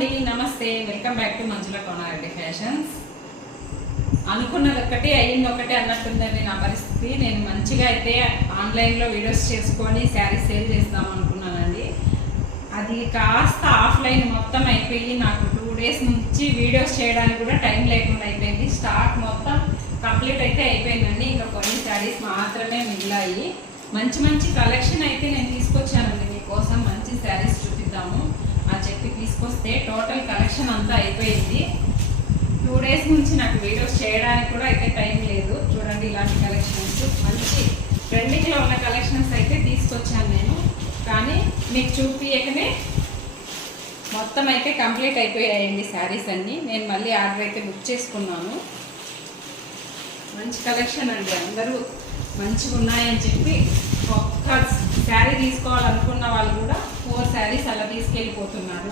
అండి, నమస్తే. Welcome back to Manjula Konareddy fashions. అనుకున్నది ఒకటి అయ్యింది ఒకటి అన్నట్టుందండి నా పరిస్థితి. నేను మంచిగా అయితే ఆన్లైన్లో వీడియోస్ చేసుకొని శారీస్ సేల్ చేద్దాం అనుకున్నానండి. అది కాస్త ఆఫ్లైన్ మొత్తం అయిపోయి నాకు 2 days నుంచి వీడియోస్ చేయడానికి కూడా టైం లేకుండా అయిపోయింది. స్టాక్ మొత్తం కంప్లీట్ అయితే అయిపోయిందండి. ఇంకా కొన్ని శారీస్ మాత్రమే మిగిలాయి. మంచి మంచి కలెక్షన్ అయితే నేను తీసుకొచ్చానండి మీకోసం. మంచి శారీస్ చూపిద్దాము అని చెప్పి తీసుకొస్తే టోటల్ కలెక్షన్ అంతా అయిపోయింది. 2 days నుంచి నాకు వీడియోస్ చేయడానికి కూడా అయితే టైం లేదు. చూడండి, ఇలాంటి కలెక్షన్స్ మంచి ట్రెండింగ్లో ఉన్న కలెక్షన్స్ అయితే తీసుకొచ్చాను నేను. కానీ మీకు చూపించకనే మొత్తం అయితే కంప్లీట్ అయిపోయాయండి శారీస్ అన్నీ. నేను మళ్ళీ ఆర్డర్ అయితే బుక్ చేసుకున్నాను. మంచి కలెక్షన్ అండి. అందరూ మంచిగా ఉన్నాయని చెప్పి ఒక్క శారీ తీసుకోవాలనుకున్న వాళ్ళు కూడా 4 శారీస్ అలా తీసుకెళ్ళిపోతున్నారు.